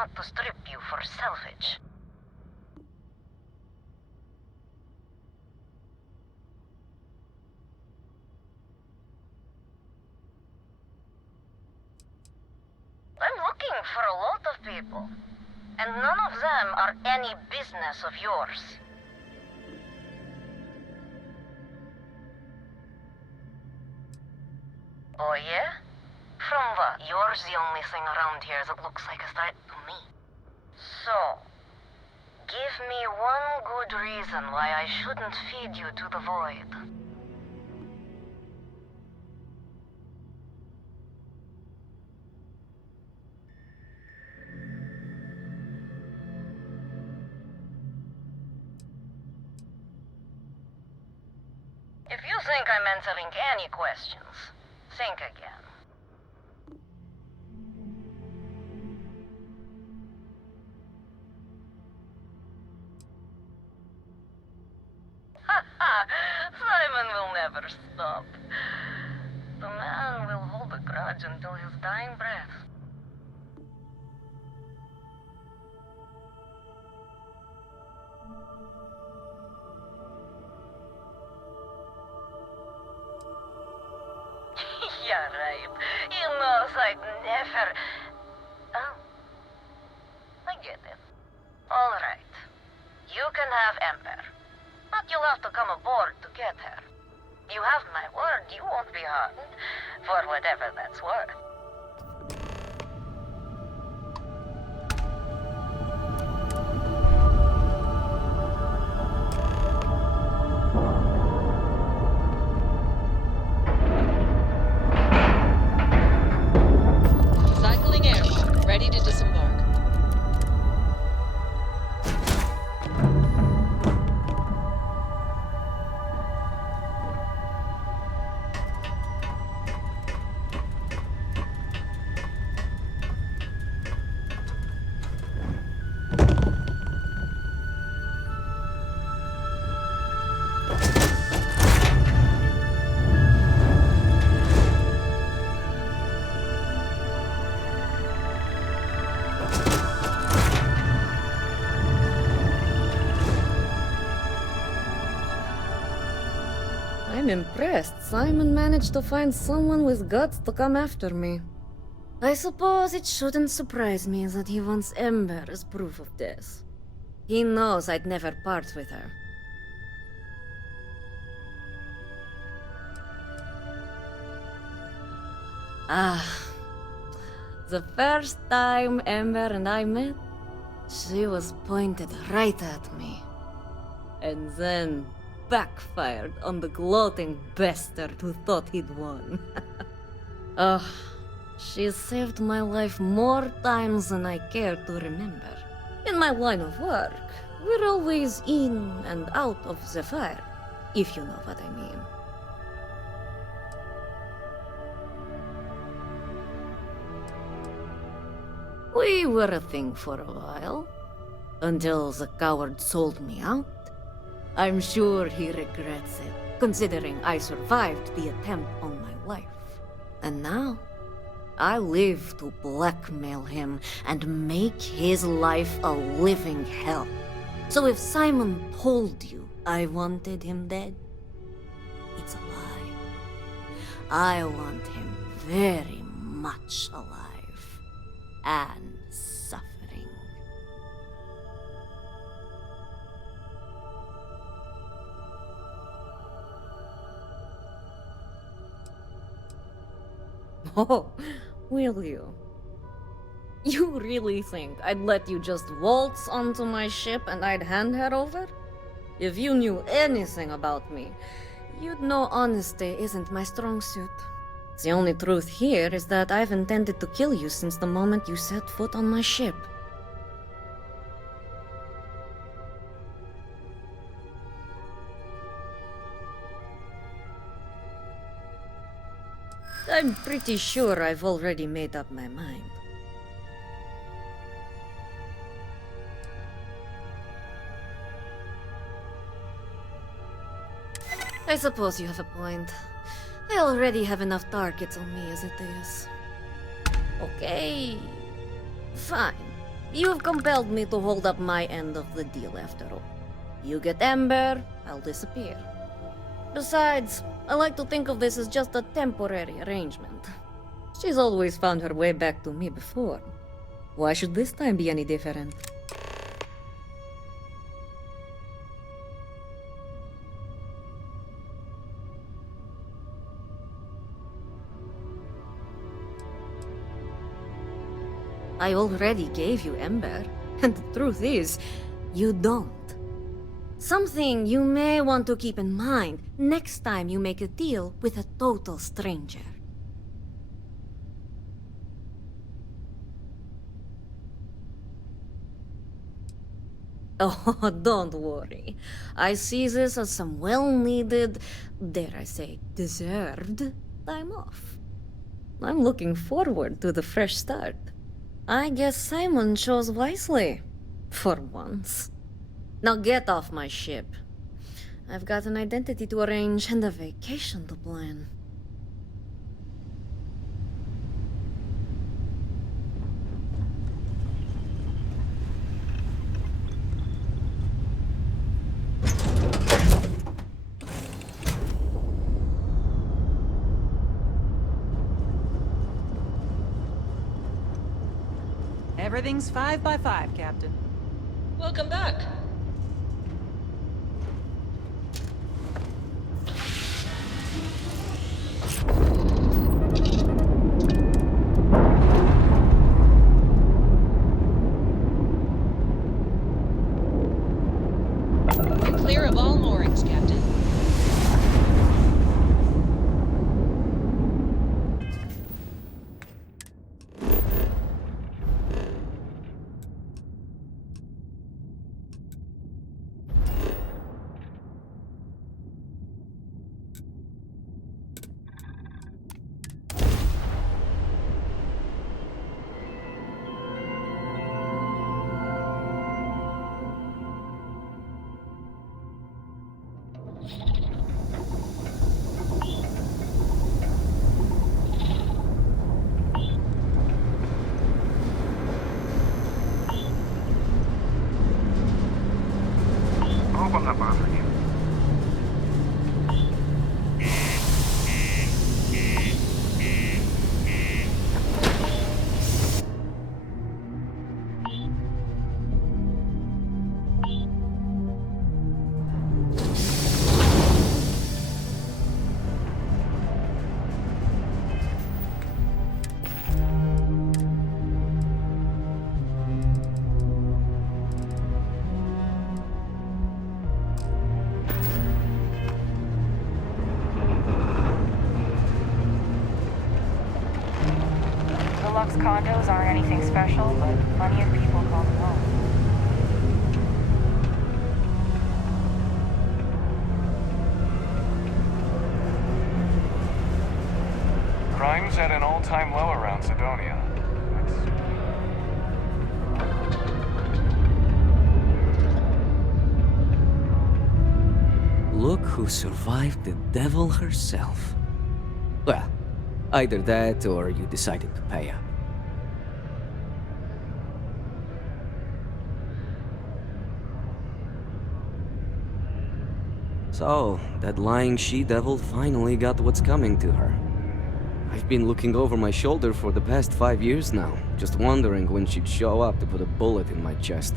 not to strip you for salvage. I'm looking for a lot of people, and none of them are any business of yours. Oh yeah? From what? You're the only thing around here that looks like a threat to me. So, give me one good reason why I shouldn't feed you to the void. If you think I'm answering any questions, think again. Simon will never stop. The man will hold a grudge until his dying breath. Yeah, right. He knows I'd never... Oh. I get it. All right. You can have Ember. But you'll have to come aboard to get her. You have my word you won't be harmed, for whatever that's worth. Cycling airlock, ready to disembark. I'm impressed. Simon managed to find someone with guts to come after me. I suppose it shouldn't surprise me that he wants Ember as proof of this. He knows I'd never part with her. Ah, the first time Ember and I met, she was pointed right at me. And then backfired on the gloating bastard who thought he'd won. Oh, she's saved my life more times than I care to remember. In my line of work, we're always in and out of the fire, if you know what I mean. We were a thing for a while, until the coward sold me out. I'm sure he regrets it, considering I survived the attempt on my life. And now, I live to blackmail him and make his life a living hell. So if Simon told you I wanted him dead, it's a lie. I want him very much alive. And suffering. Oh, will you? You really think I'd let you just waltz onto my ship and I'd hand her over? If you knew anything about me, you'd know honesty isn't my strong suit. The only truth here is that I've intended to kill you since the moment you set foot on my ship. I'm pretty sure I've already made up my mind. I suppose you have a point. I already have enough targets on me as it is. Okay, fine. You've compelled me to hold up my end of the deal after all. You get Ember, I'll disappear. Besides, I like to think of this as just a temporary arrangement. She's always found her way back to me before. Why should this time be any different? I already gave you Ember, and the truth is, you don't. Something you may want to keep in mind next time you make a deal with a total stranger. Oh, don't worry. I see this as some well-needed, dare I say, deserved time off. I'm looking forward to the fresh start. I guess Simon chose wisely. For once. Now get off my ship. I've got an identity to arrange and a vacation to plan. Everything's 5 by 5, Captain. Welcome back. We're clear of all moorings, Captain. Кругом на пахоте. Deluxe condos aren't anything special, but plenty of people call them home. Crime's at an all-time low around Sidonia. Look who survived the devil herself. Well, either that or you decided to pay up. So, that lying she-devil finally got what's coming to her. I've been looking over my shoulder for the past 5 years now, just wondering when she'd show up to put a bullet in my chest.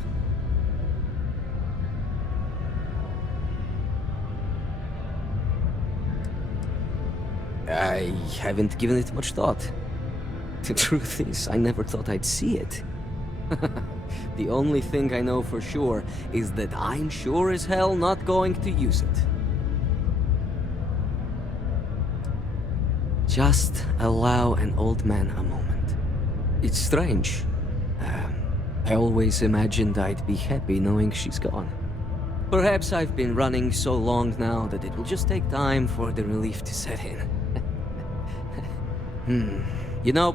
I haven't given it much thought. The truth is, I never thought I'd see it. The only thing I know for sure is that I'm sure as hell not going to use it. Just allow an old man a moment. It's strange. I always imagined I'd be happy knowing she's gone. Perhaps I've been running so long now that it will just take time for the relief to set in. You know,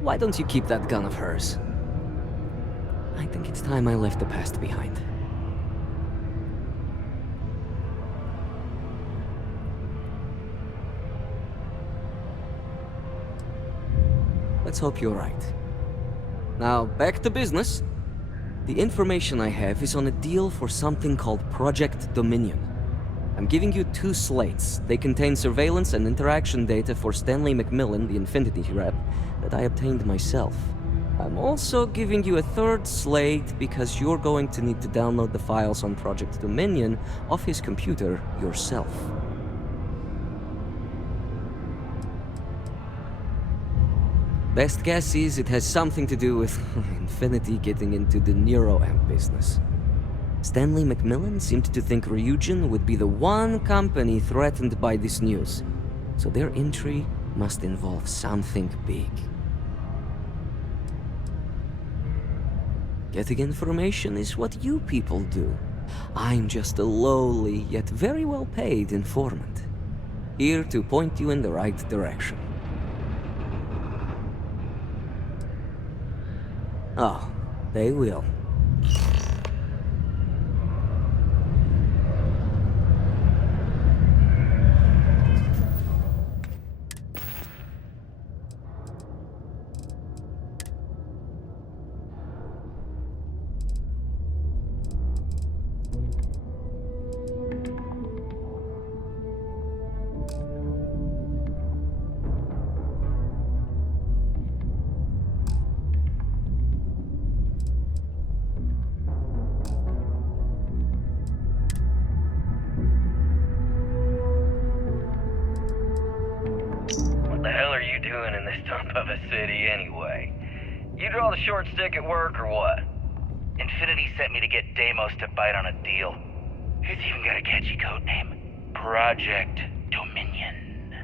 why don't you keep that gun of hers? I think it's time I left the past behind. Let's hope you're right. Now, back to business. The information I have is on a deal for something called Project Dominion. I'm giving you 2 slates. They contain surveillance and interaction data for Stanley McMillan, the Infinity rep, that I obtained myself. I'm also giving you a 3rd slate because you're going to need to download the files on Project Dominion off his computer yourself. Best guess is it has something to do with Infinity getting into the neuroamp business. Stanley McMillan seemed to think Ryujin would be the one company threatened by this news, so their entry must involve something big. Getting information is what you people do. I'm just a lowly, yet very well paid informant, here to point you in the right direction. Oh, they will. Of a city anyway. You draw the short stick at work or what? Infinity sent me to get Deimos to bite on a deal. It's even got a catchy code name. Project Dominion.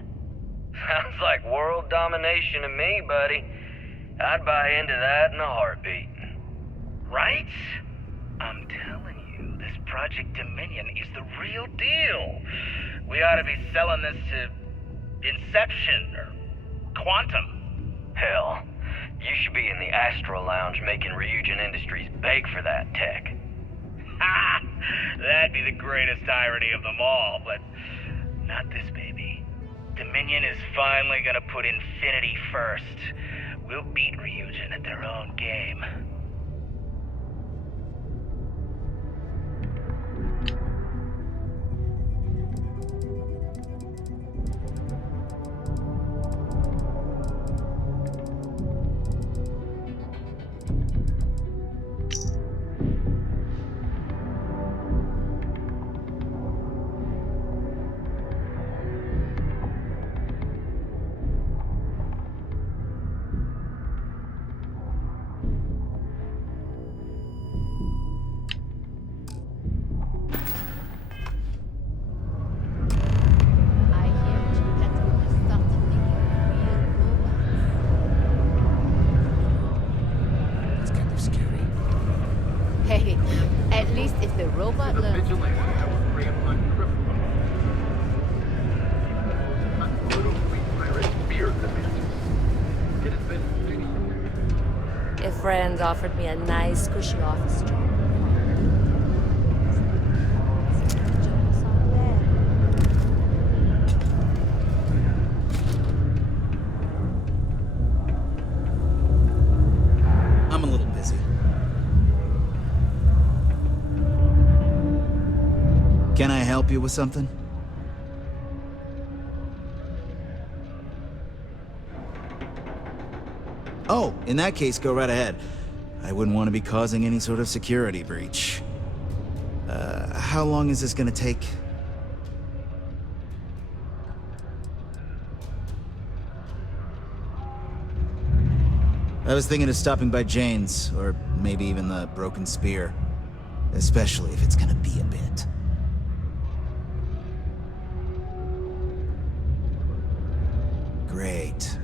Sounds like world domination to me, buddy. I'd buy into that in a heartbeat. Right? I'm telling you, this Project Dominion is the real deal. We ought to be selling this to Inception or Quantum. Hell, you should be in the Astro Lounge making Ryujin Industries beg for that tech. Ha! That'd be the greatest irony of them all, but not this baby. Dominion is finally gonna put Infinity first. We'll beat Ryujin at their own game. Hey, at least if the robot learns... A friend offered me a nice, cushy office job. I'm a little busy. Can I help you with something? Oh, in that case, go right ahead. I wouldn't want to be causing any sort of security breach. How long is this gonna take? I was thinking of stopping by Jane's, or maybe even the Broken Spear. Especially if it's gonna be a bit. Great.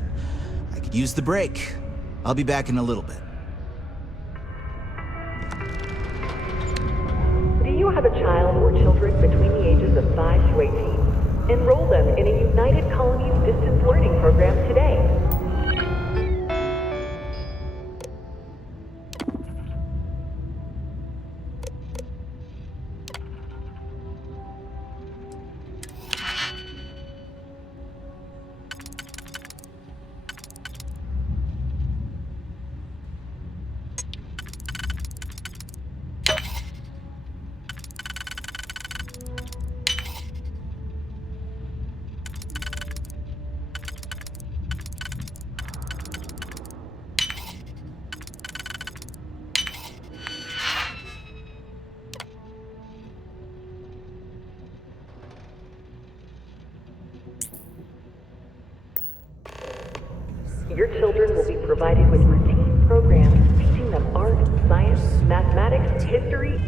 I could use the break. I'll be back in a little bit. Do you have a child or children between the ages of 5 to 18? Enroll them in a United Colonies distance learning program today. Your children will be provided with routine programs teaching them art, science, mathematics, history.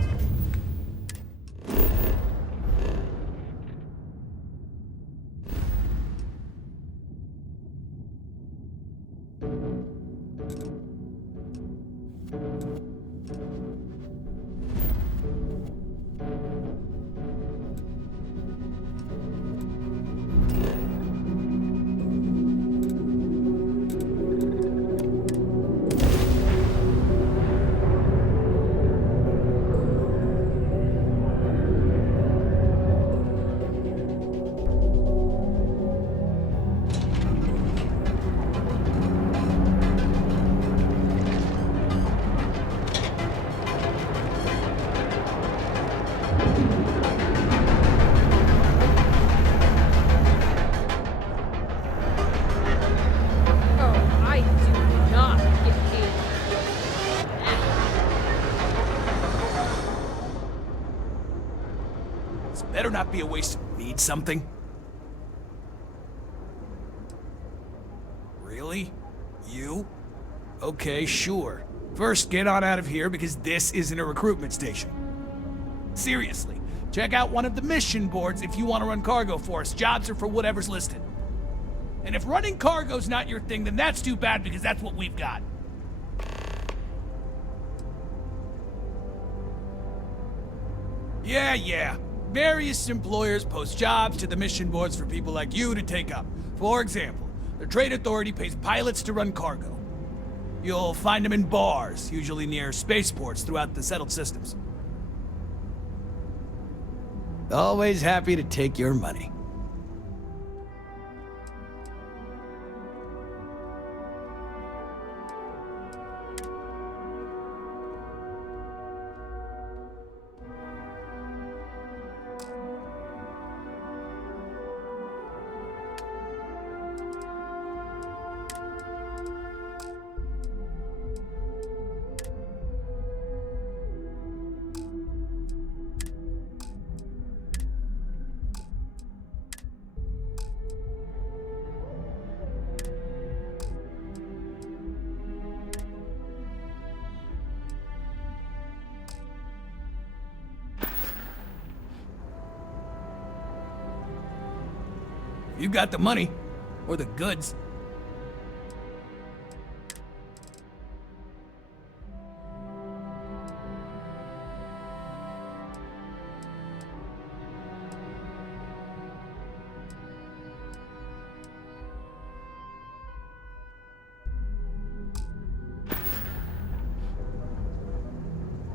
Better not be a waste of need something. Really? You? Okay, sure. First, get on out of here because this isn't a recruitment station. Seriously, check out one of the mission boards if you want to run cargo for us. Jobs are for whatever's listed. And if running cargo's not your thing, then that's too bad because that's what we've got. Yeah. Various employers post jobs to the mission boards for people like you to take up. For example, the Trade Authority pays pilots to run cargo. You'll find them in bars, usually near spaceports throughout the settled systems. Always happy to take your money. You got the money. Or the goods.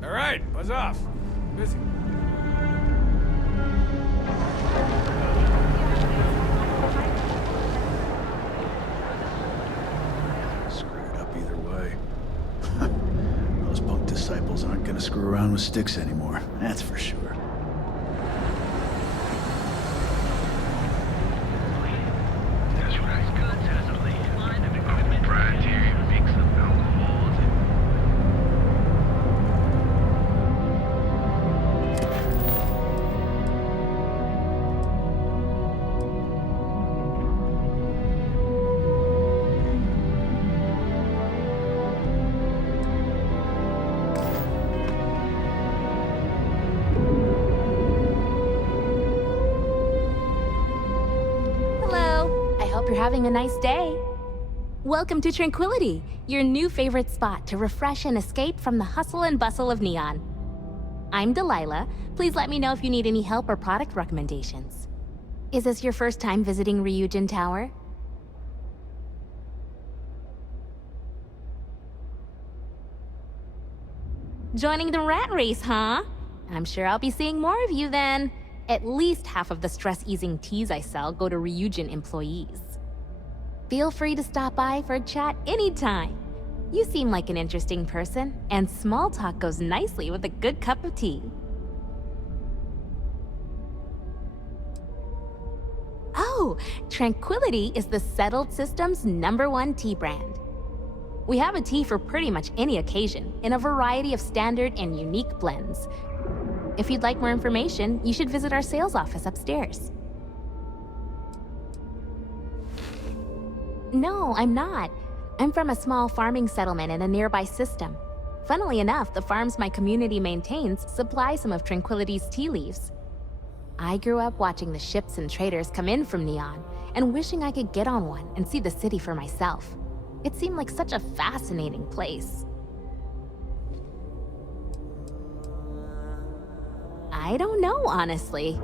All right, buzz off. Busy. Those punk disciples aren't gonna screw around with sticks anymore, that's for sure. You're having a nice day. Welcome to Tranquility, your new favorite spot to refresh and escape from the hustle and bustle of Neon. I'm Delilah. Please let me know if you need any help or product recommendations. Is this your first time visiting Ryujin Tower? Joining the rat race, huh? I'm sure I'll be seeing more of you then. At least half of the stress-easing teas I sell go to Ryujin employees. Feel free to stop by for a chat anytime. You seem like an interesting person, and small talk goes nicely with a good cup of tea. Oh, Tranquility is the settled system's #1 tea brand. We have a tea for pretty much any occasion, in a variety of standard and unique blends. If you'd like more information, you should visit our sales office upstairs. No, I'm not. I'm from a small farming settlement in a nearby system. Funnily enough, the farms my community maintains supply some of Tranquility's tea leaves. I grew up watching the ships and traders come in from Neon, and wishing I could get on one and see the city for myself. It seemed like such a fascinating place. I don't know, honestly.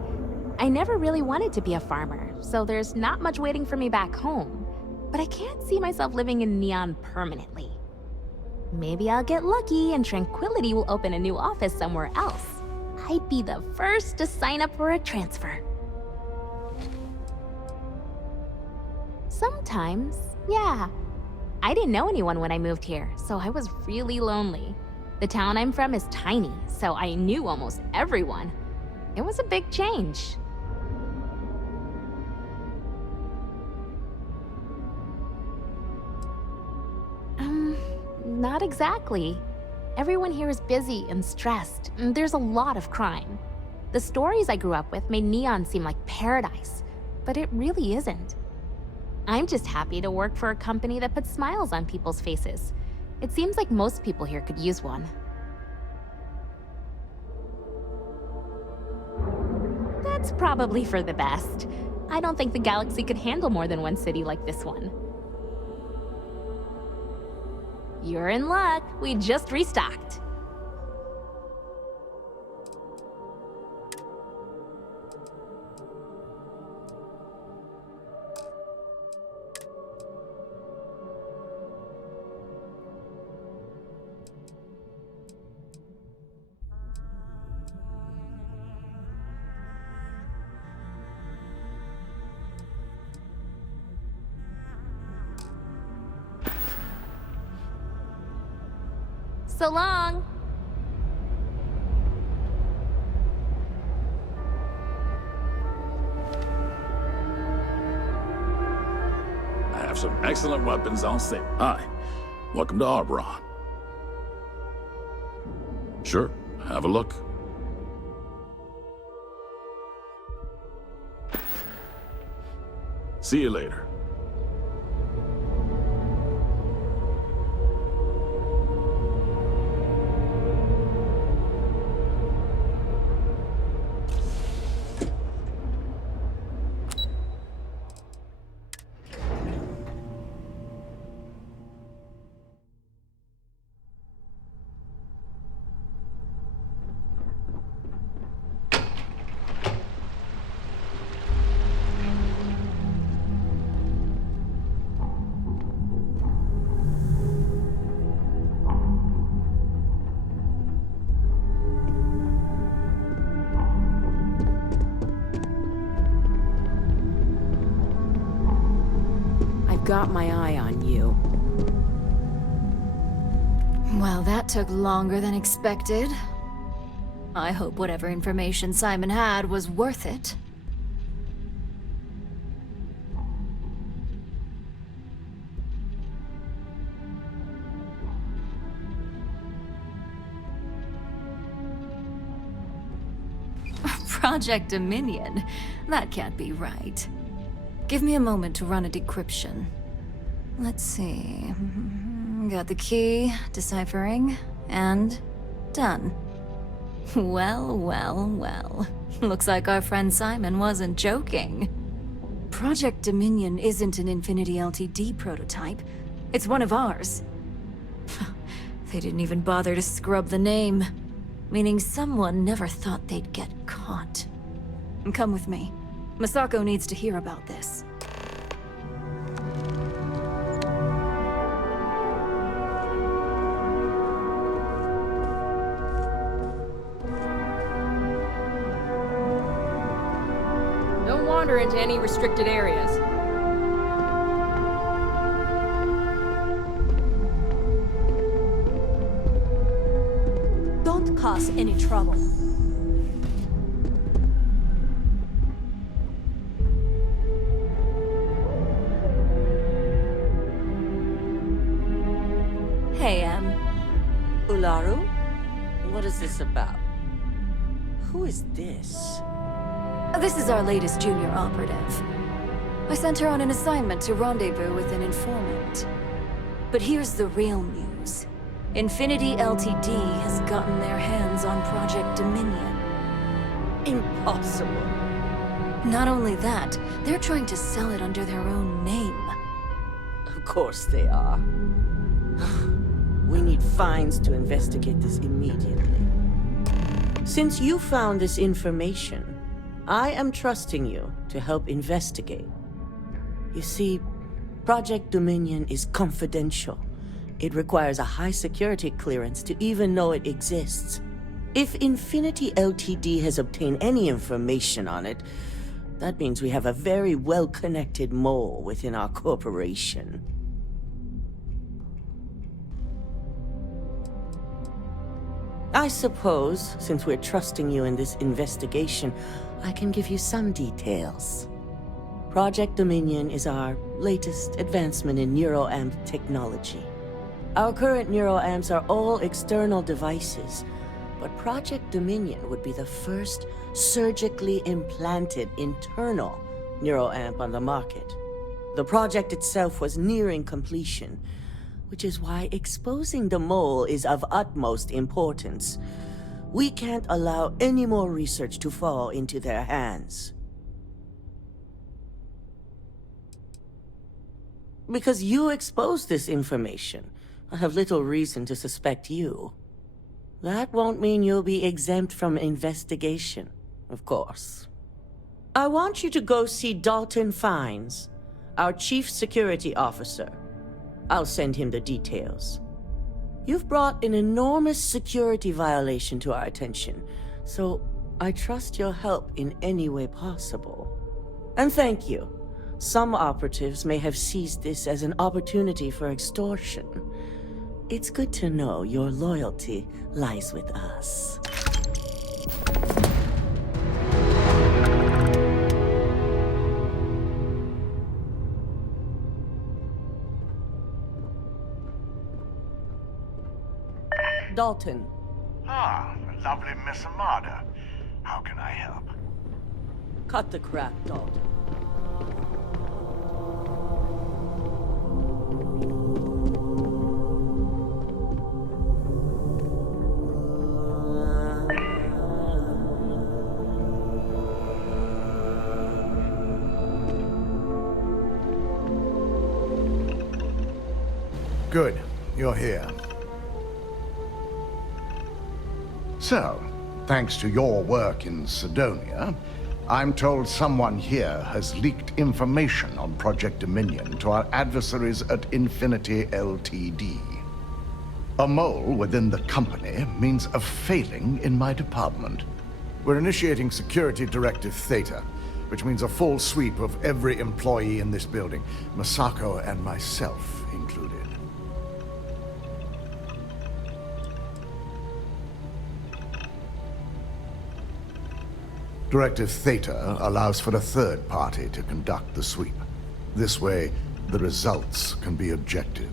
I never really wanted to be a farmer, so there's not much waiting for me back home. But I can't see myself living in Neon permanently. Maybe I'll get lucky and Tranquility will open a new office somewhere else. I'd be the first to sign up for a transfer. Sometimes, yeah. I didn't know anyone when I moved here, so I was really lonely. The town I'm from is tiny, so I knew almost everyone. It was a big change. Not exactly. Everyone here is busy and stressed, and there's a lot of crime. The stories I grew up with made Neon seem like paradise, but it really isn't. I'm just happy to work for a company that puts smiles on people's faces. It seems like most people here could use one. That's probably for the best. I don't think the galaxy could handle more than one city like this one. You're in luck. We just restocked. So long. I have some excellent weapons on sale. Hi, welcome to Arbron. Sure, have a look. See you later. Got my eye on you. Well, that took longer than expected. I hope whatever information Simon had was worth it. Project Dominion? That can't be right. Give me a moment to run a decryption. Let's see. Got the key, deciphering, and done. Well, well, well. Looks like our friend Simon wasn't joking. Project Dominion isn't an Infinity Ltd prototype. It's one of ours. They didn't even bother to scrub the name, meaning someone never thought they'd get caught. Come with me. Masako needs to hear about this. Don't wander into any restricted areas. Don't cause any trouble. Hey, Ularu? What is this about? Who is this? This is our latest junior operative. I sent her on an assignment to rendezvous with an informant. But here's the real news. Infinity Ltd has gotten their hands on Project Dominion. Impossible. Not only that, they're trying to sell it under their own name. Of course they are. We need fines to investigate this immediately. Since you found this information, I am trusting you to help investigate. You see, Project Dominion is confidential. It requires a high security clearance to even know it exists. If Infinity Ltd has obtained any information on it, that means we have a very well-connected mole within our corporation. I suppose, since we're trusting you in this investigation, I can give you some details. Project Dominion is our latest advancement in neuroamp technology. Our current neuroamps are all external devices, but Project Dominion would be the first surgically implanted internal neuroamp on the market. The project itself was nearing completion, which is why exposing the mole is of utmost importance. We can't allow any more research to fall into their hands. Because you exposed this information, I have little reason to suspect you. That won't mean you'll be exempt from investigation, of course. I want you to go see Dalton Fines, our Chief Security Officer. I'll send him the details. You've brought an enormous security violation to our attention, so I trust your help in any way possible. And thank you. Some operatives may have seized this as an opportunity for extortion. It's good to know your loyalty lies with us. Dalton. Ah, lovely Miss Amada. How can I help? Cut the crap, Dalton. Good, you're here. So, thanks to your work in Sidonia, I'm told someone here has leaked information on Project Dominion to our adversaries at Infinity Ltd. A mole within the company means a failing in my department. We're initiating Security Directive Theta, which means a full sweep of every employee in this building, Masako and myself included. Directive Theta allows for a third party to conduct the sweep. This way, the results can be objective.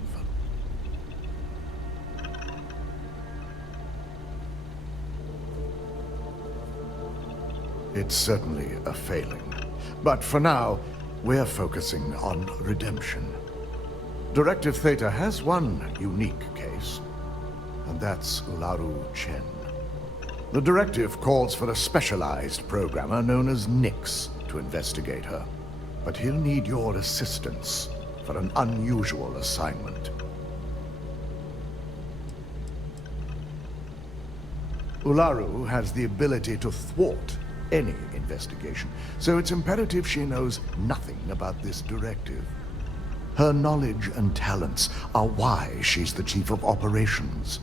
It's certainly a failing. But for now, we're focusing on redemption. Directive Theta has one unique case, and that's Ularu Chen. The directive calls for a specialized programmer known as Nix to investigate her. But he'll need your assistance for an unusual assignment. Ularu has the ability to thwart any investigation, so it's imperative she knows nothing about this directive. Her knowledge and talents are why she's the Chief of Operations.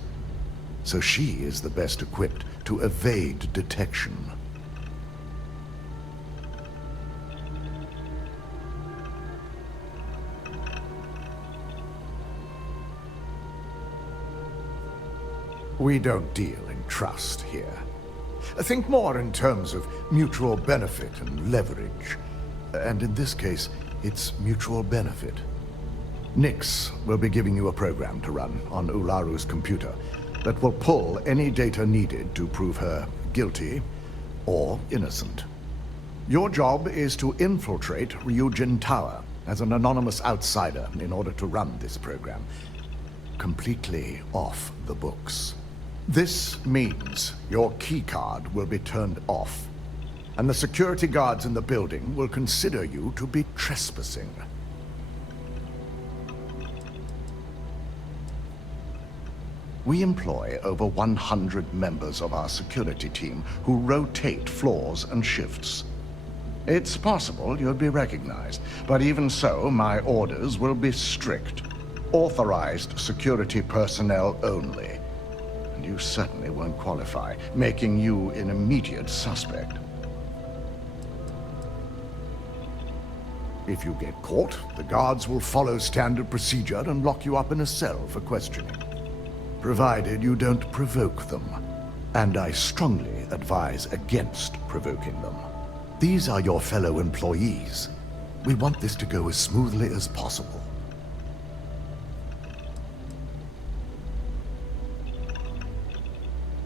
So she is the best equipped to evade detection. We don't deal in trust here. Think more in terms of mutual benefit and leverage. And in this case, it's mutual benefit. Nix will be giving you a program to run on Ularu's computer that will pull any data needed to prove her guilty or innocent. Your job is to infiltrate Ryujin Tower as an anonymous outsider in order to run this program. completely off the books. This means your keycard will be turned off, and the security guards in the building will consider you to be trespassing. We employ over 100 members of our security team who rotate floors and shifts. It's possible you'll be recognized, but even so, my orders will be strict. Authorized security personnel only. And you certainly won't qualify, making you an immediate suspect. If you get caught, the guards will follow standard procedure and lock you up in a cell for questioning. Provided you don't provoke them. And I strongly advise against provoking them. These are your fellow employees. We want this to go as smoothly as possible.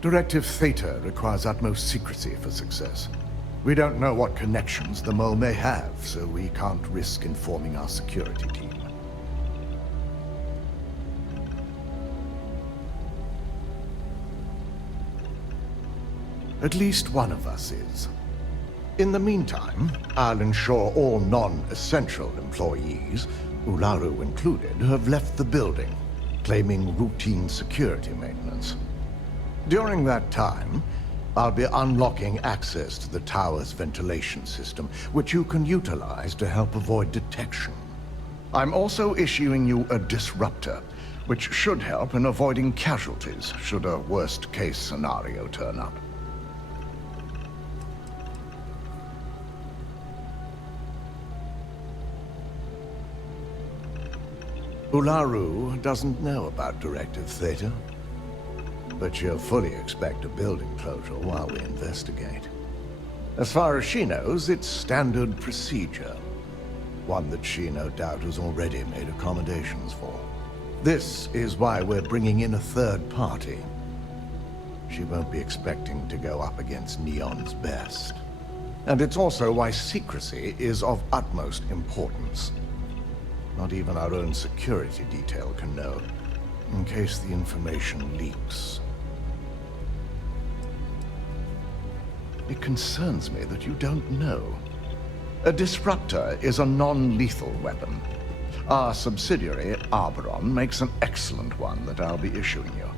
Directive Theta requires utmost secrecy for success. We don't know what connections the mole may have, so we can't risk informing our security team. At least one of us is. In the meantime, I'll ensure all non-essential employees, Ularu included, have left the building, claiming routine security maintenance. During that time, I'll be unlocking access to the tower's ventilation system, which you can utilize to help avoid detection. I'm also issuing you a disruptor, which should help in avoiding casualties should a worst-case scenario turn up. Ularu doesn't know about Directive Theta, but she'll fully expect a building closure while we investigate. As far as she knows, it's standard procedure, one that she no doubt has already made accommodations for. This is why we're bringing in a third party. She won't be expecting to go up against Neon's best. And it's also why secrecy is of utmost importance. Not even our own security detail can know, in case the information leaks. It concerns me that you don't know. A disruptor is a non-lethal weapon. Our subsidiary, Arboron, makes an excellent one that I'll be issuing you.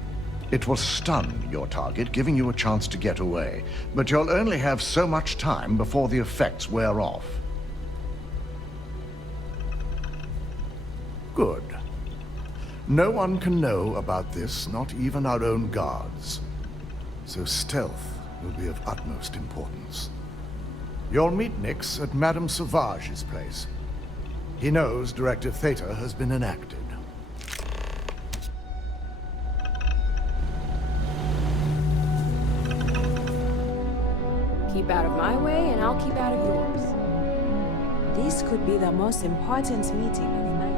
It will stun your target, giving you a chance to get away, but you'll only have so much time before the effects wear off. Good. No one can know about this, not even our own guards. So stealth will be of utmost importance. You'll meet Nix at Madame Sauvage's place. He knows Directive Theta has been enacted. Keep out of my way, and I'll keep out of yours. This could be the most important meeting of my life.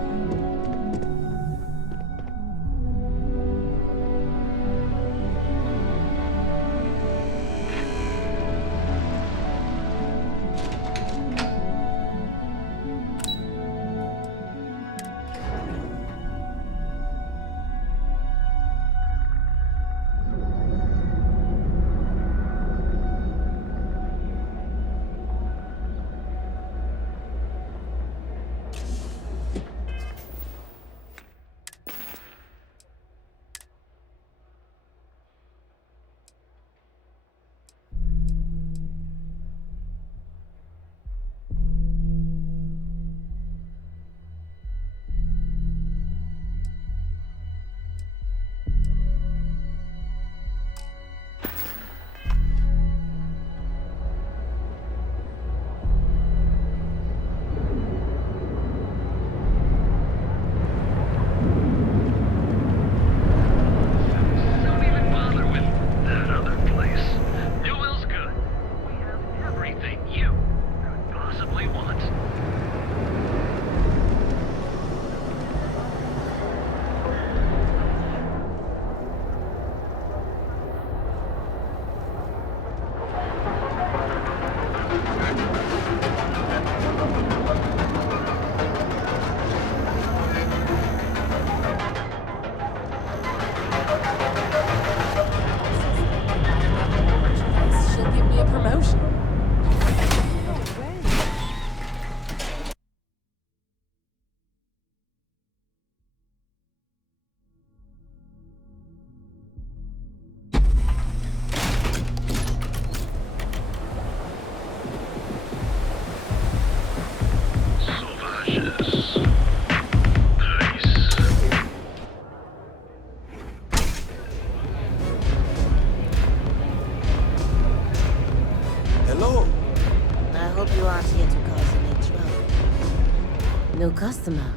aren't here to cause any trouble. New customer.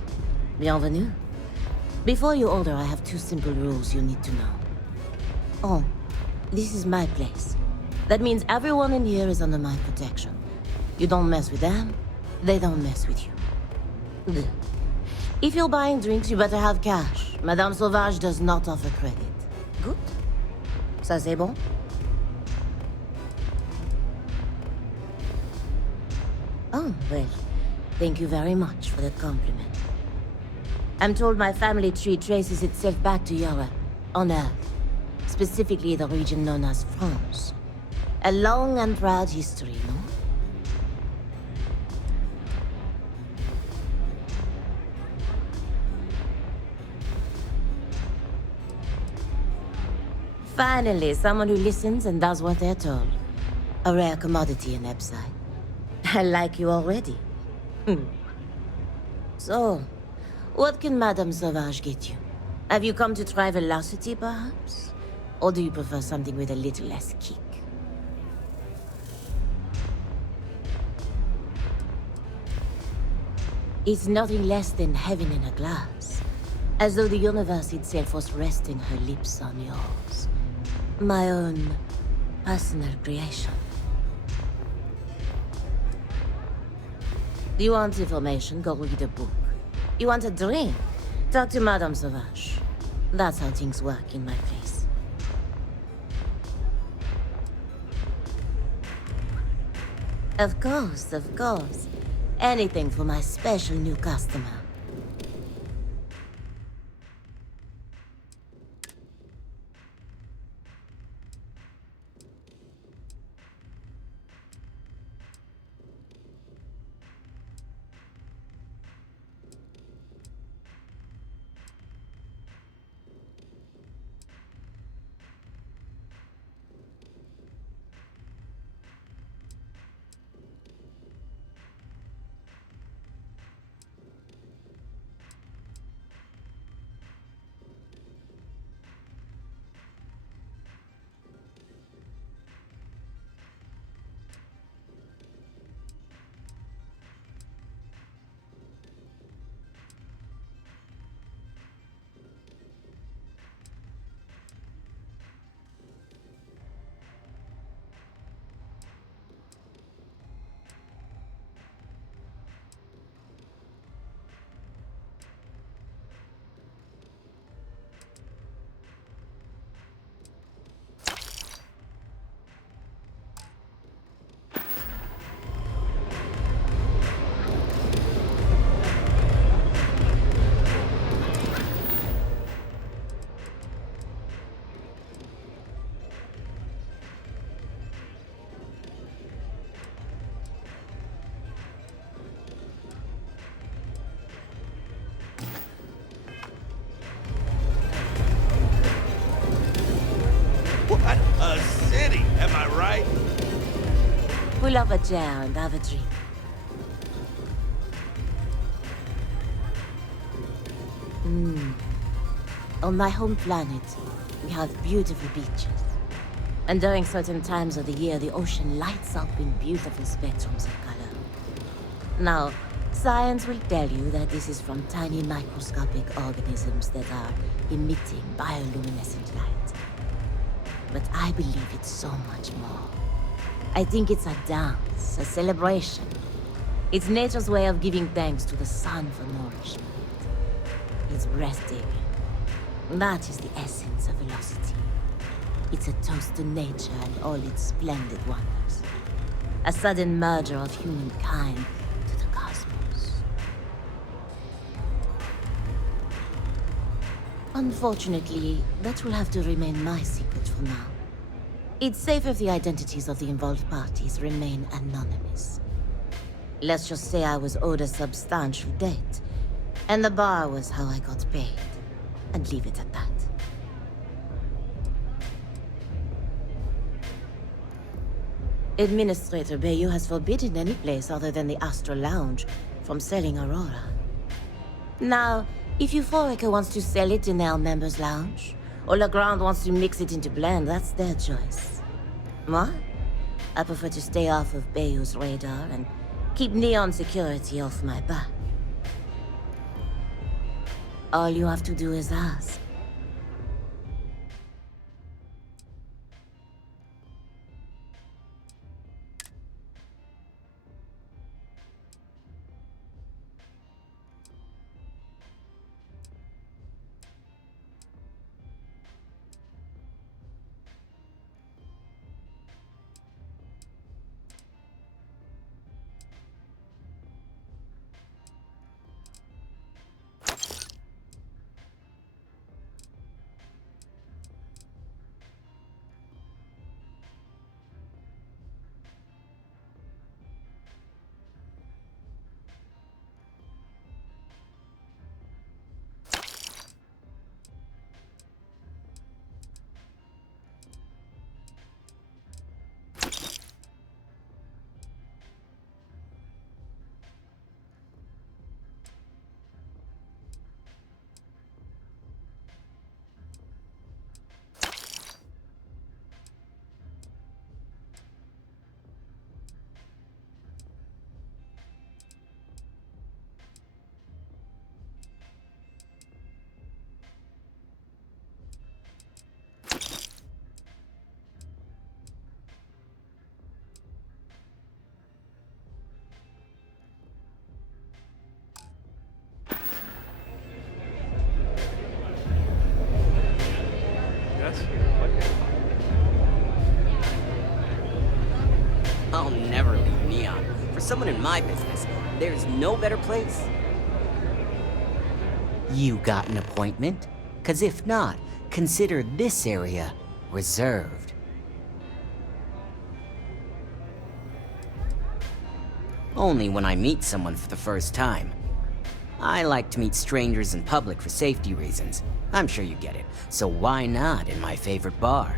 Bienvenue. Before you order, I have 2 simple rules you need to know. Oh, this is my place. That means everyone in here is under my protection. You don't mess with them, they don't mess with you. Good. If you're buying drinks, you better have cash. Madame Sauvage does not offer credit. Good? Ça c'est bon? Oh, well, thank you very much for that compliment. I'm told my family tree traces itself back to Europe, on Earth. Specifically the region known as France. A long and proud history, no? Finally, someone who listens and does what they're told. A rare commodity in Epside. I like you already. So, what can Madame Sauvage get you? Have you come to try velocity, perhaps? Or do you prefer something with a little less kick? It's nothing less than heaven in a glass. As though the universe itself was resting her lips on yours. My own personal creation. You want information? Go read a book. You want a drink? Talk to Madame Sauvage. That's how things work in my place. Of course, of course. Anything for my special new customer. What a city, am I right? Pull up a chair and have a drink. On my home planet, we have beautiful beaches. And during certain times of the year, the ocean lights up in beautiful spectrums of color. Now, science will tell you that this is from tiny microscopic organisms that are emitting bioluminescent light. But I believe it's so much more. I think it's a dance, a celebration. It's nature's way of giving thanks to the sun for nourishment. It's breathtaking. That is the essence of velocity. It's a toast to nature and all its splendid wonders. A sudden merger of humankind to the cosmos. Unfortunately, that will have to remain my secret for now. It's safe if the identities of the involved parties remain anonymous. Let's just say I was owed a substantial debt, and the bar was how I got paid, and leave it at that. Administrator Bayou has forbidden any place other than the Astral Lounge from selling Aurora. Now, if Euphorica wants to sell it in their members' lounge, or Legrand wants to mix it into blend, that's their choice. Moi? I prefer to stay off of Bayou's radar and Keep Neon security off my back. All you have to do is ask. I'll never leave Neon. For someone in my business, there's no better place. You got an appointment? 'Cause if not, consider this area reserved. Only when I meet someone for the first time. I like to meet strangers in public for safety reasons. I'm sure you get it, so why not in my favorite bar?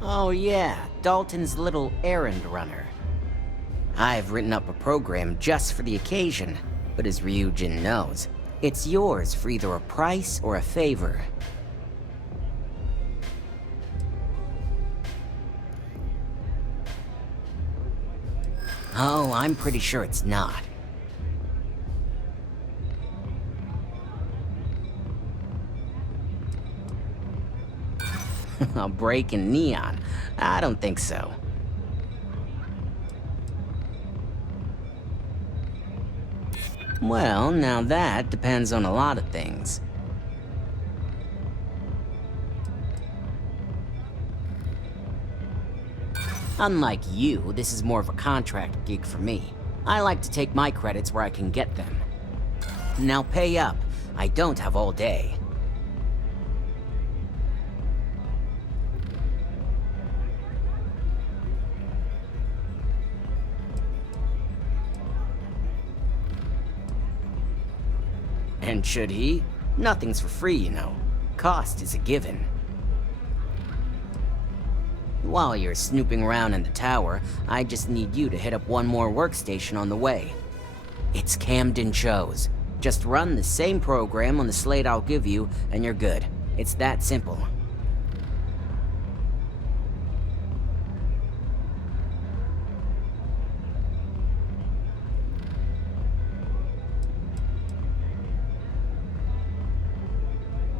Oh yeah, Dalton's little errand runner. I've written up a program just for the occasion, but as Ryujin knows, it's yours for either a price or a favor. Oh, I'm pretty sure it's not. A break in Neon? I don't think so. Well, now that depends on a lot of things. Unlike you, this is more of a contract gig for me. I like to take my credits where I can get them. Now pay up. I don't have all day. And should he? Nothing's for free, you know. Cost is a given. While you're snooping around in the tower, I just need you to hit up one more workstation on the way. It's Camden Cho's. Just run the same program on the slate I'll give you, and you're good. It's that simple.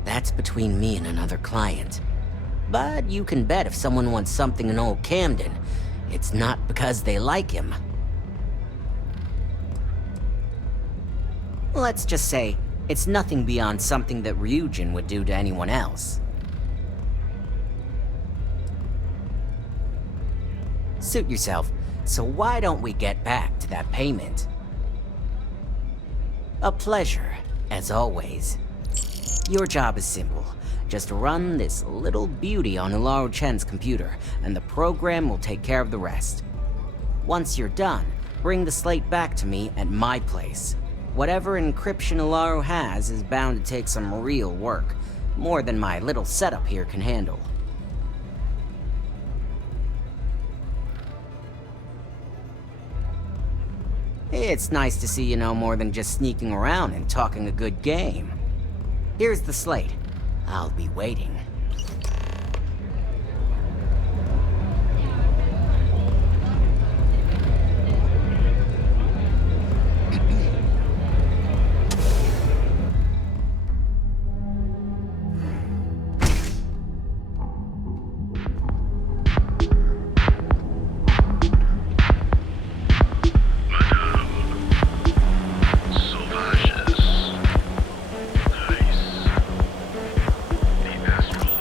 That's between me and another client. But you can bet if someone wants something in old Camden, it's not because they like him. Let's just say, it's nothing beyond something that Ryujin would do to anyone else. Suit yourself, so why don't we get back to that payment? A pleasure, as always. Your job is simple. Just run this little beauty on Ularu Chen's computer, and the program will take care of the rest. Once you're done, bring the slate back to me at my place. Whatever encryption Ularu has is bound to take some real work, more than my little setup here can handle. It's nice to see you know more than just sneaking around and talking a good game. Here's the slate. I'll be waiting. Sauvages. Nice. The astral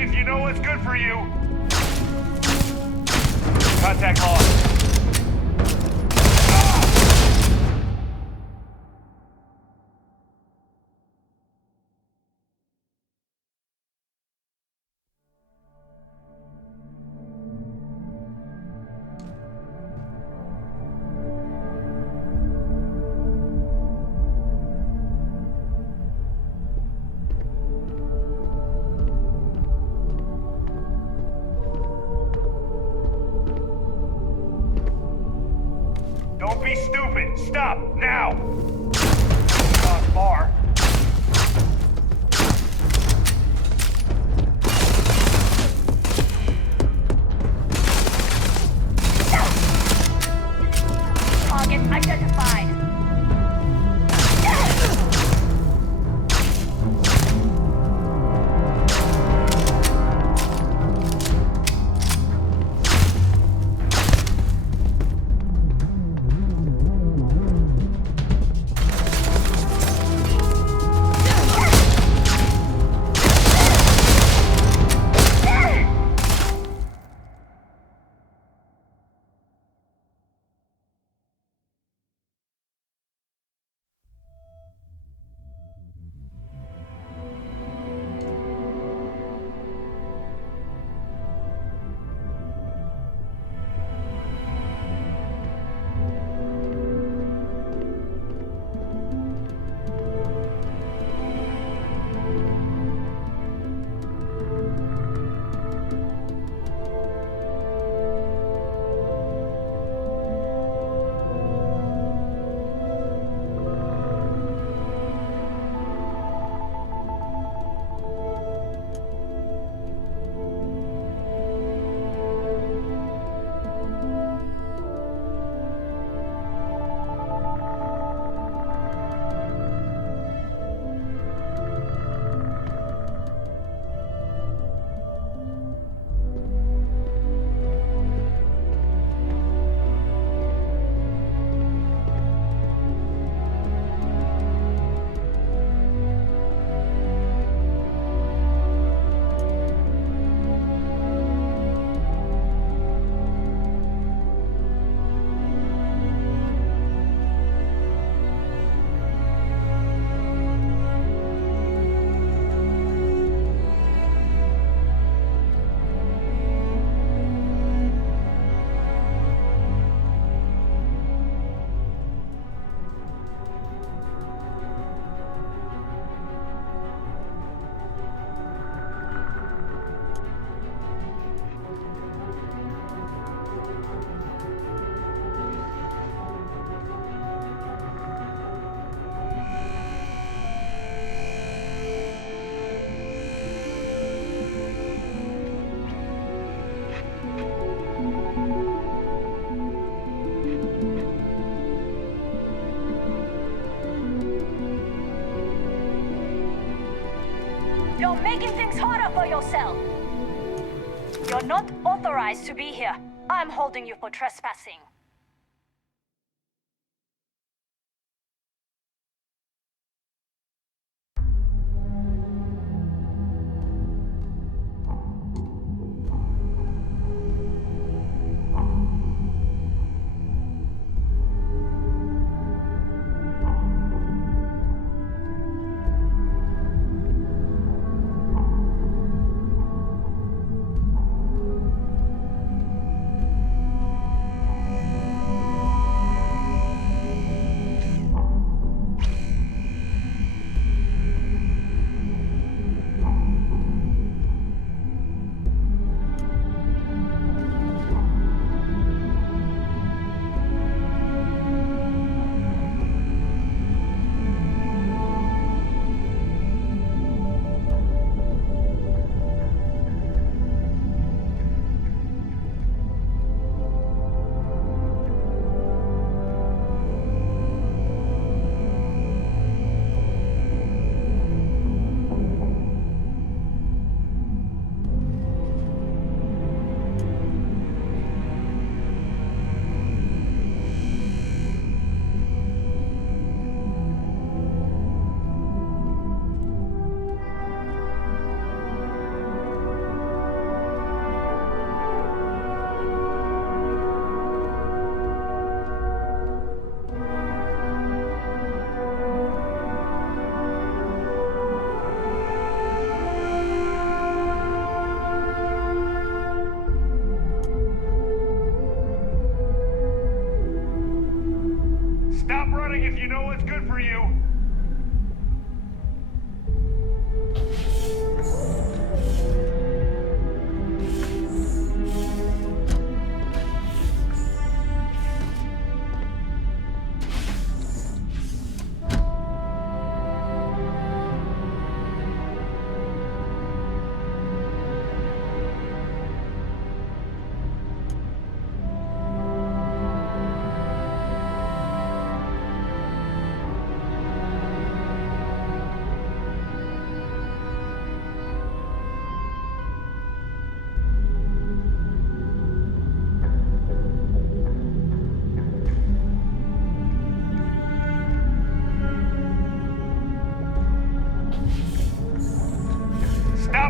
if you know what's good for you. Contact lost. Don't be stupid! Stop! Now! Bar. Target identified. You're making things harder for yourself. You're not authorized to be here. I'm holding you for trespassing.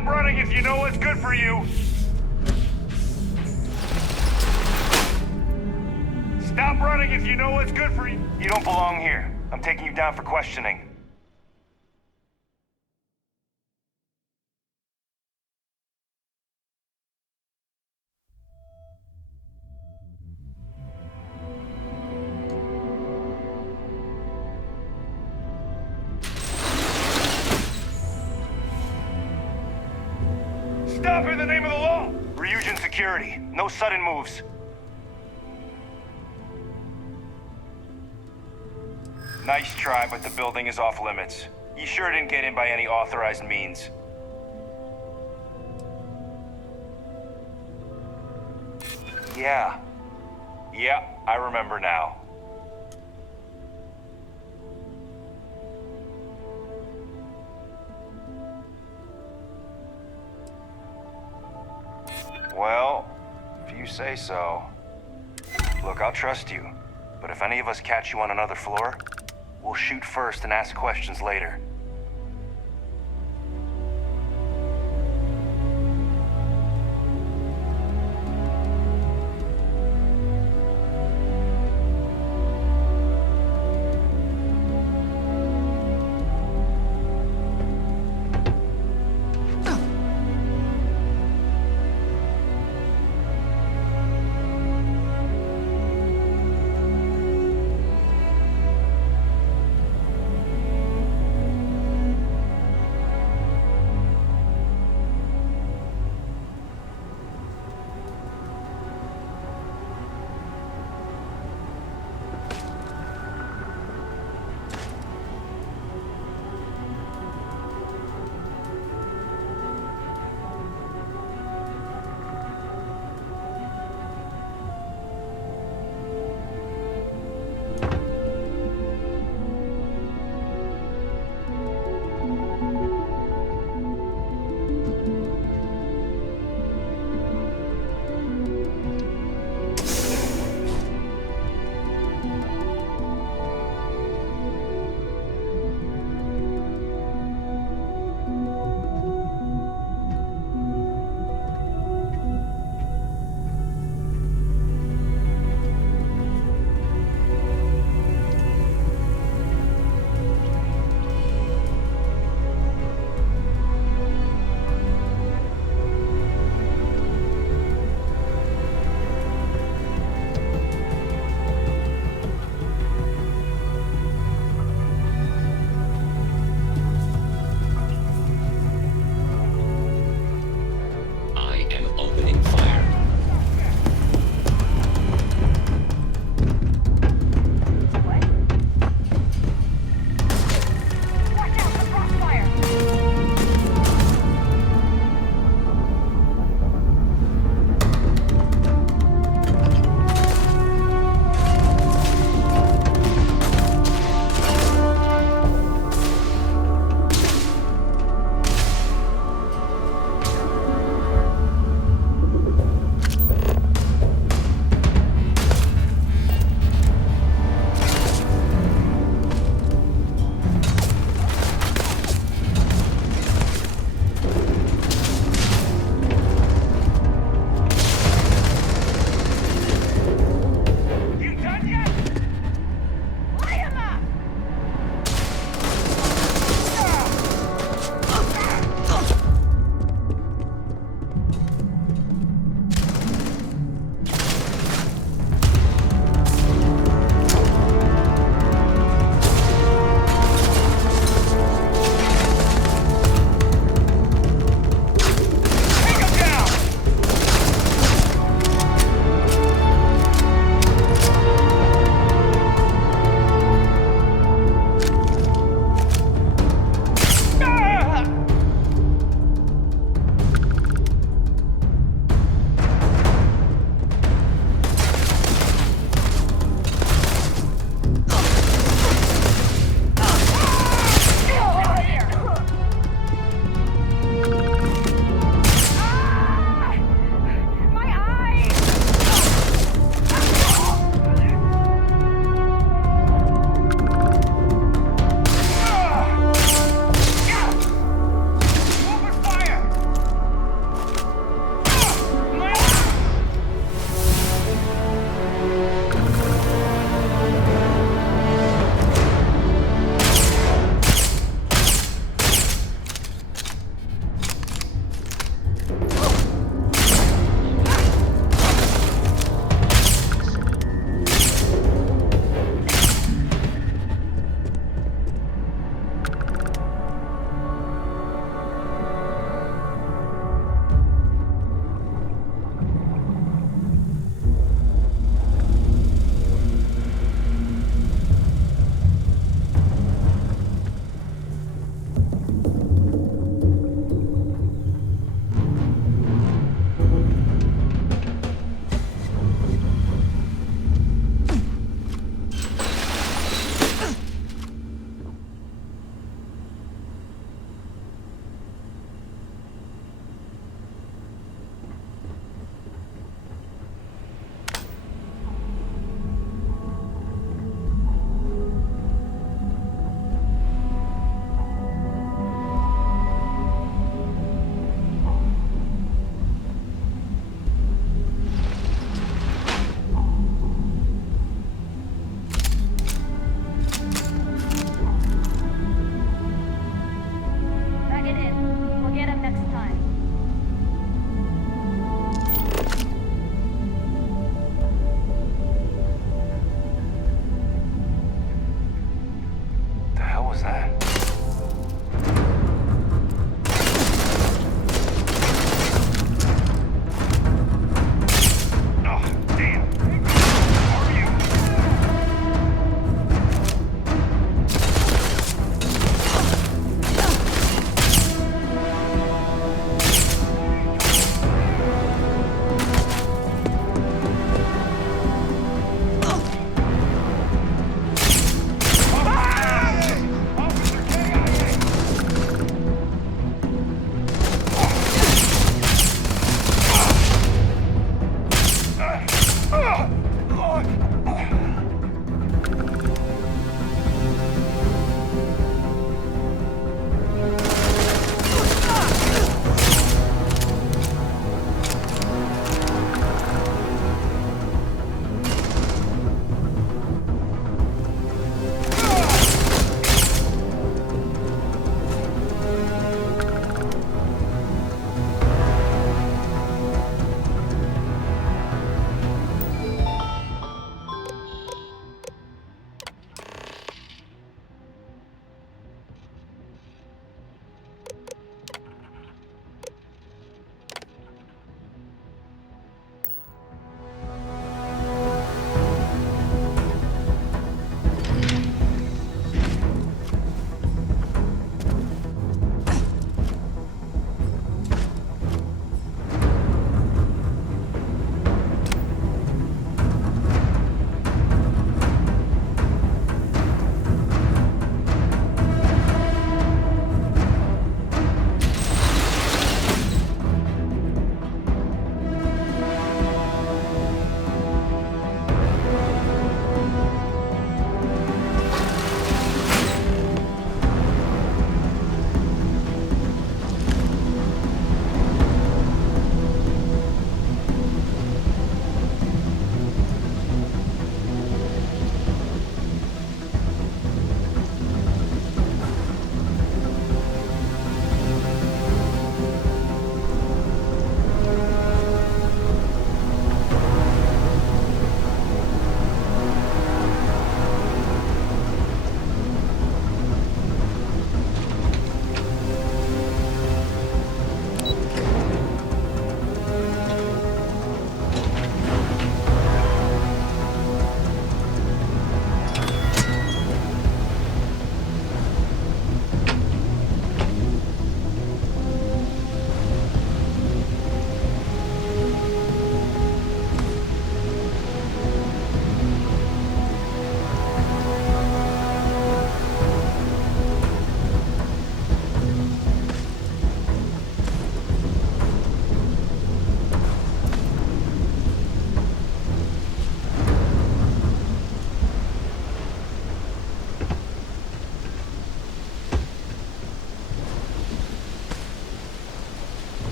Stop running if you know what's good for you! Stop running if you know what's good for you! You don't belong here. I'm taking you down for questioning. Stop in the name of the law! Ryujin security. No sudden moves. Nice try, but the building is off limits. You sure didn't get in by any authorized means. Yeah. Yeah, I remember now. Well, if you say so. Look, I'll trust you. But if any of us catch you on another floor, we'll shoot first and ask questions later.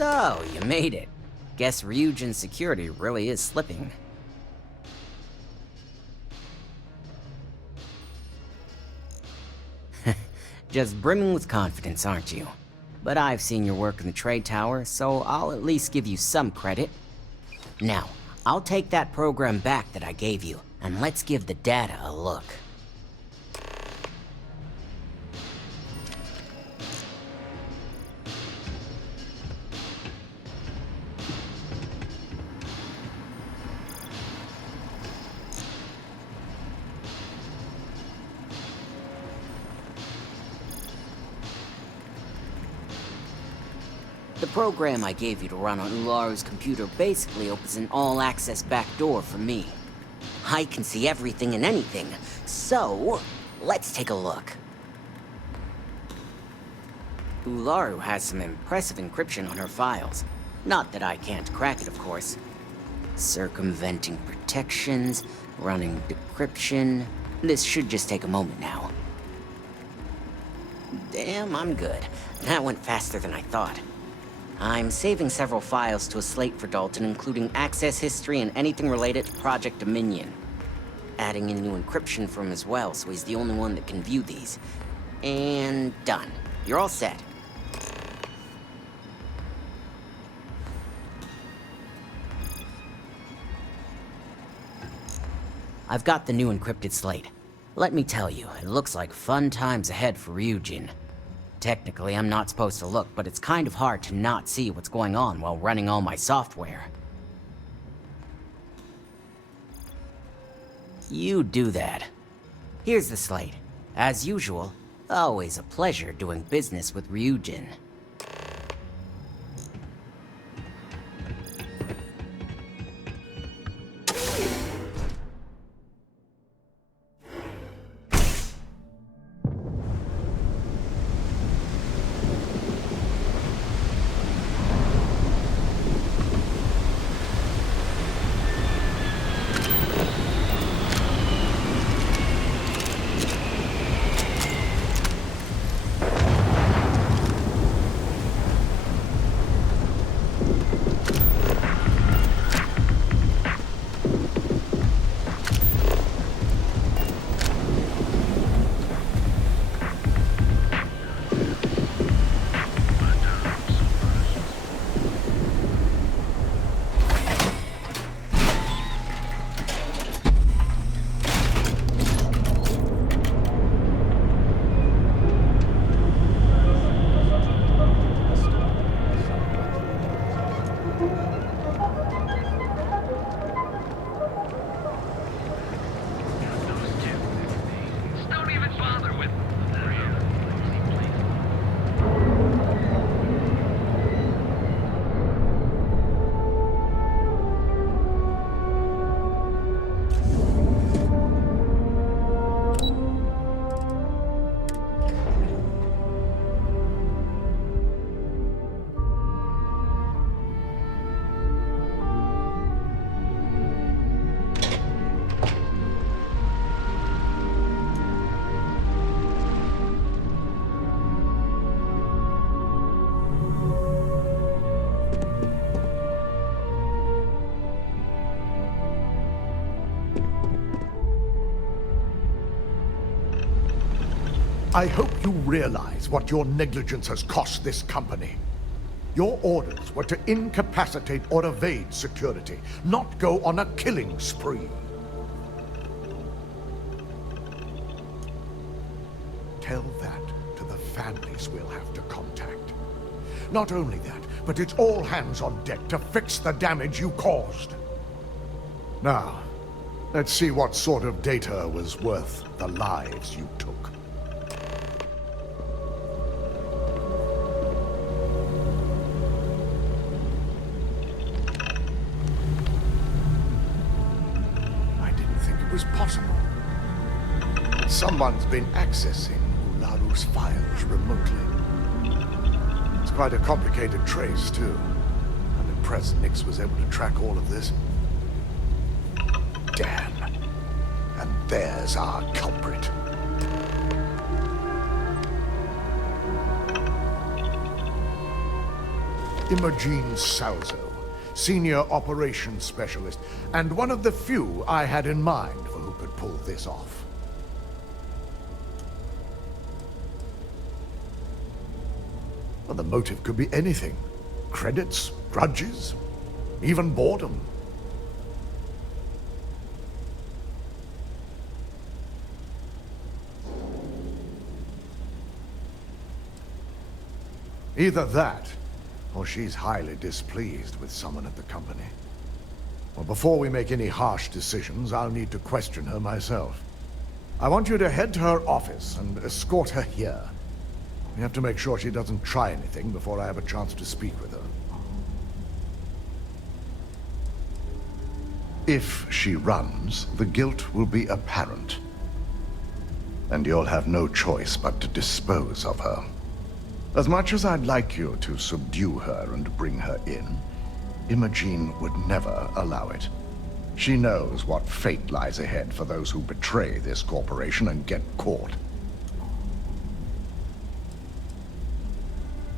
So, you made it. Guess Ryujin's security really is slipping. Just brimming with confidence, aren't you? But I've seen your work in the trade tower, so I'll at least give you some credit. Now, I'll take that program back that I gave you, and let's give the data a look. The program I gave you to run on Ularu's computer basically opens an all-access backdoor for me. I can see everything and anything, so let's take a look. Ularu has some impressive encryption on her files. Not that I can't crack it, of course. Circumventing protections, running decryption. This should just take a moment now. Damn, I'm good. That went faster than I thought. I'm saving several files to a slate for Dalton, including access history and anything related to Project Dominion. Adding in new encryption for him as well, so he's the only one that can view these. And done. You're all set. I've got the new encrypted slate. Let me tell you, it looks like fun times ahead for Ryujin. Technically, I'm not supposed to look, but it's kind of hard to not see what's going on while running all my software. You do that. Here's the slate. As usual, always a pleasure doing business with Ryujin. I hope you realize what your negligence has cost this company. Your orders were to incapacitate or evade security, not go on a killing spree. Tell that to the families we'll have to contact. Not only that, but it's all hands on deck to fix the damage you caused. Now, let's see what sort of data was worth the lives you took. Was possible. Someone's been accessing Ularu's files remotely. It's quite a complicated trace, too. I'm impressed Nix was able to track all of this. Damn. And there's our culprit. Imogen Salzo, Senior Operations Specialist, and one of the few I had in mind for who could pull this off. Well, the motive could be anything. Credits, grudges, even boredom. Either that, or she's highly displeased with someone at the company. Well, before we make any harsh decisions, I'll need to question her myself. I want you to head to her office and escort her here. We have to make sure she doesn't try anything before I have a chance to speak with her. If she runs, the guilt will be apparent. And you'll have no choice but to dispose of her. As much as I'd like you to subdue her and bring her in, Imogen would never allow it. She knows what fate lies ahead for those who betray this corporation and get caught.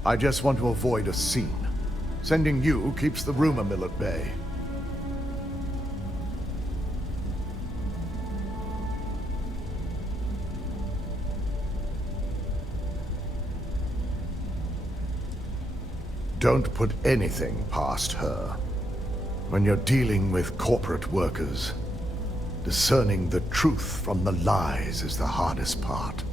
I just want to avoid a scene. Sending you keeps the rumor mill at bay. Don't put anything past her. When you're dealing with corporate workers, discerning the truth from the lies is the hardest part.